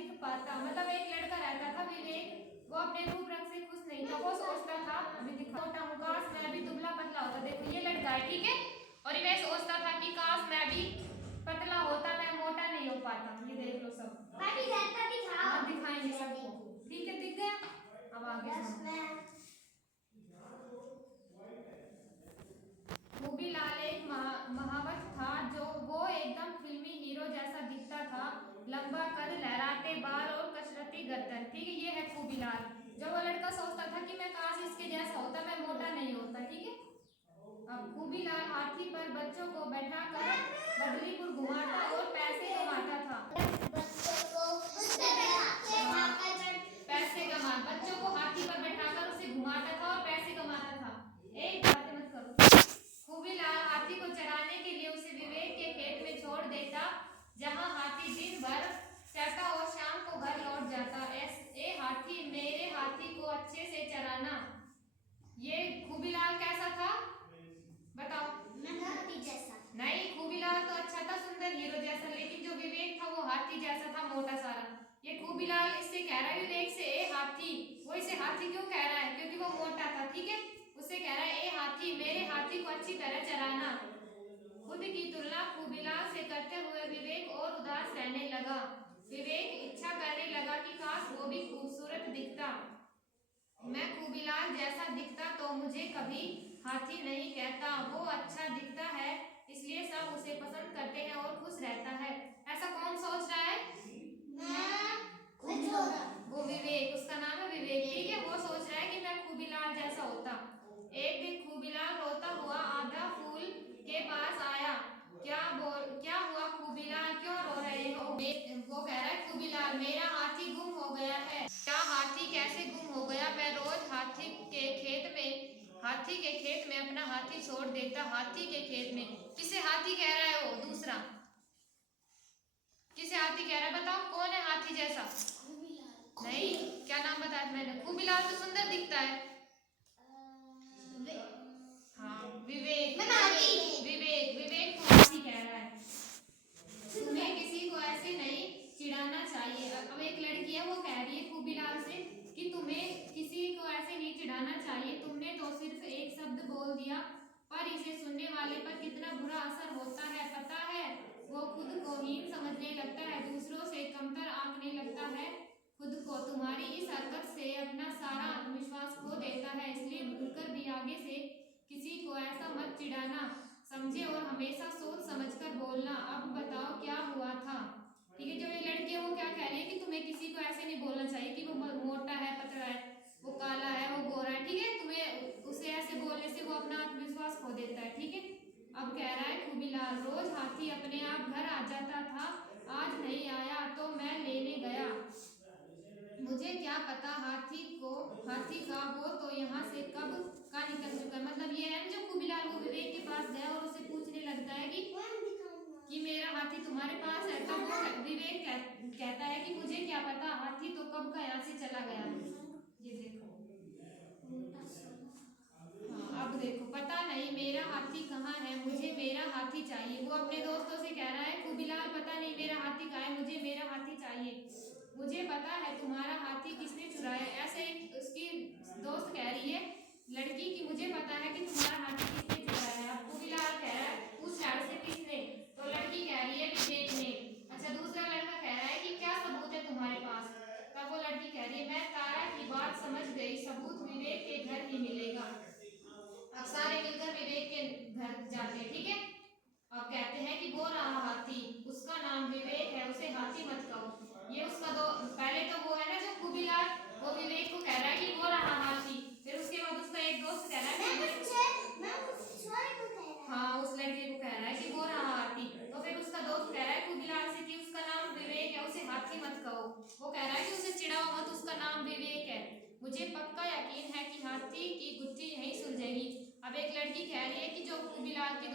दिख पाता। मतलब एक लड़का रहता था विवेक, वो अपने रूप रंग से खुश नहीं था। वो सोचता था अभी दिखा मोटा हूँ, काश मैं अभी दुबला पतला होता। देखो ये लड़का है, ठीक है, और ये सोचता था कि काश मैं भी पतला होता, मैं मोटा नहीं हो पाता। ये देख लो सब, हाँ दिखाएंगे सबको, ठीक है, दिख गया। अब आगे सुनो। खूबीलाल एक महावत था, जो वो एकदम फिल्मी हीरो जैसा दिखता था। लंबा कद, लहराते बाल और कसरती गर्दन, ठीक है, ये है खूबीलाल। जो वो लड़का सोचता था कि मैं काश इसके जैसा होता, मैं मोटा नहीं होता, ठीक है। अब खूबीलाल हाथी पर बच्चों को बैठाकर बदलीपुर घुमाता और पैसे कमाता था। पैसे कमा, बच्चों को हाथी पर बैठाकर उसे घुमाता था और पैसे कमाता था। एक बात मत करो। खूबीलाल हाथी को चराने के लिए उसे विवेक के खेत में छोड़ देता, जहां हाथी दिन भर चरता और शाम को घर लौट जाता। ए हाथी, मेरे हाथी को अच्छे से चराना। ये खूबीलाल कैसा था बताओ? हाथी जैसा नहीं, खूबीलाल तो अच्छा था, सुंदर हीरो जैसा, लेकिन जो विवेक था वो हाथी जैसा था, मोटा सारा। ये खूबीलाल इससे कह रहा है विवेक से, ए हाथी, वो इसे हाथी क्यों कह रहा है? क्योंकि वो मोटा था, ठीक है। उससे कह रहा है, ए हाथी, मेरे हाथी को अच्छी तरह चराना। खुद की तुलना खूबीलाल से करते हुए विवेक और उदास रहने लगा। विवेक इच्छा करने लगा कि काश वो भी खूबसूरत दिखता, मैं खूबीलाल जैसा दिखता तो मुझे कभी हाथी नहीं कहता। वो अच्छा दिखता है, इसलिए सब उसे पसंद करते हैं और खुश रहता है। ऐसा कौन सोच रहा है? वो विवेक, उसका नाम है विवेक, ठीक है। वो सोच रहा है कि मैं खूबीलाल जैसा होता। एक दिन खूबीलाल रोता हुआ आधा फूल के पास आया। क्या हुआ खूबीलाल, क्यों रो रहे हो? वो कह रहा है खूबीलाल, मेरा हाथी गुम हो गया है। क्या हाथी कैसे गुम हो गया? मैं रोज हाथी के खेत में अपना हाथी छोड़ देता। हाथी के खेत में, किसे हाथी कह रहा है? वो दूसरा किसे हाथी कह रहा है बताओ? कौन है हाथी जैसा? नहीं, क्या नाम बताया मैंने? खूबीलाल तो सुंदर दिखता है। हाँ विवेक, विवेक विवेक को हाथी कह रहा है। तुम्हें किसी को ऐसे नहीं चिढ़ाना चाहिए। अब एक लड़की है, वो कह रही है खूबीलाल से कि तुम्हें किसी को ऐसे नहीं चिढ़ाना चाहिए। तुमने तो सिर्फ एक शब्द बोल दिया, पर इसे सुनने वाले पर कितना बुरा असर होता है पता है? वो खुद को हीन समझने लगता है, दूसरों से कमतर आंकने लगता है खुद को। तुम्हारी इस हरकत से अपना सारा आत्मविश्वास खो देता है, इसलिए भूलकर भी आगे से किसी को ऐसा मत चिढ़ाना, समझे, और हमेशा सोच समझकर बोलना। अब बताओ क्या हुआ था? ठीक है, जो ये लड़की है वो क्या कह रही है कि तुम्हें किसी को ऐसे नहीं बोलना चाहिए कि वो मोटा है, पतला है, वो काला है, वो गोरा है, ठीक है। तुम्हें उसे ऐसे बोलने से वो अपना आत्मविश्वास खो देता है, ठीक है। अब कह रहा है खूबीलाल, रोज हाथी अपने आप घर आ जाता था, आज नहीं आया तो मैं लेने गया। मुझे क्या पता हाथी का, वो तो यहाँ से कब का निकल चुका। मतलब ये है जो खूबीलाल वो विवेक के पास गया और उसे पूछने लगता है कि मेरा हाथी तुम्हारे पास है। तो वो विवेक कहता है कि मुझे क्या पता, हाथी तो कब का यहाँ से चला गया। ये देखो, हाँ अब देखो, पता नहीं मेरा हाथी कहाँ है, मुझे मेरा हाथी चाहिए। वो अपने दोस्तों से कह रहा है खूबीलाल, पता नहीं मेरा हाथी कहाँ है, मुझे मेरा हाथी चाहिए। मुझे पता है तुम्हारा हाथी किसने चुराया। ऐसे उसकी दोस्त कह रही है लड़की की, मुझे पता है कि तुम्हारा हाथी किसने चुराया है। अब खूबीलाल कह रहा है पूछ रहा से किसने, तो लड़की कह रही है विवेक ने। अच्छा, दूसरा लड़का कह रहा है कि क्या सबूत है तुम्हारे पास? तब वो लड़की कह रही है मैं तारा की बात समझ गई, सबूत विवेक के घर ही मिलेगा। अब सारे मिलकर विवेक के घर जाते हैं, ठीक है। अब कहते हैं कि वो रहा हाथी, उसका नाम विवेक है, उसे हाथी मत कहो। ये उसका दो, पहले तो वो है ना जो खूबीलाल, वो विवेक को कह रहा है कि वो रहा हाथी, फिर उसके बाद उसका एक दोस्त कह रहा है हाँ उस लड़के को कह रहा है कि वो रहा हाथी। तो फिर उसका दोस्त कह रहा है खूबीलाल से कि उसका नाम विवेक है, उसे हाथी मत कहो। वो कह रहा है कि उसे चिढ़ाओ मत, उसका नाम विवेक है। मुझे पक्का यकीन है कि हाथी की गुत्थी यहीं सुलझेगी। अब एक लड़की कह रही है कि जो खूबीलाल की